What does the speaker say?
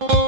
you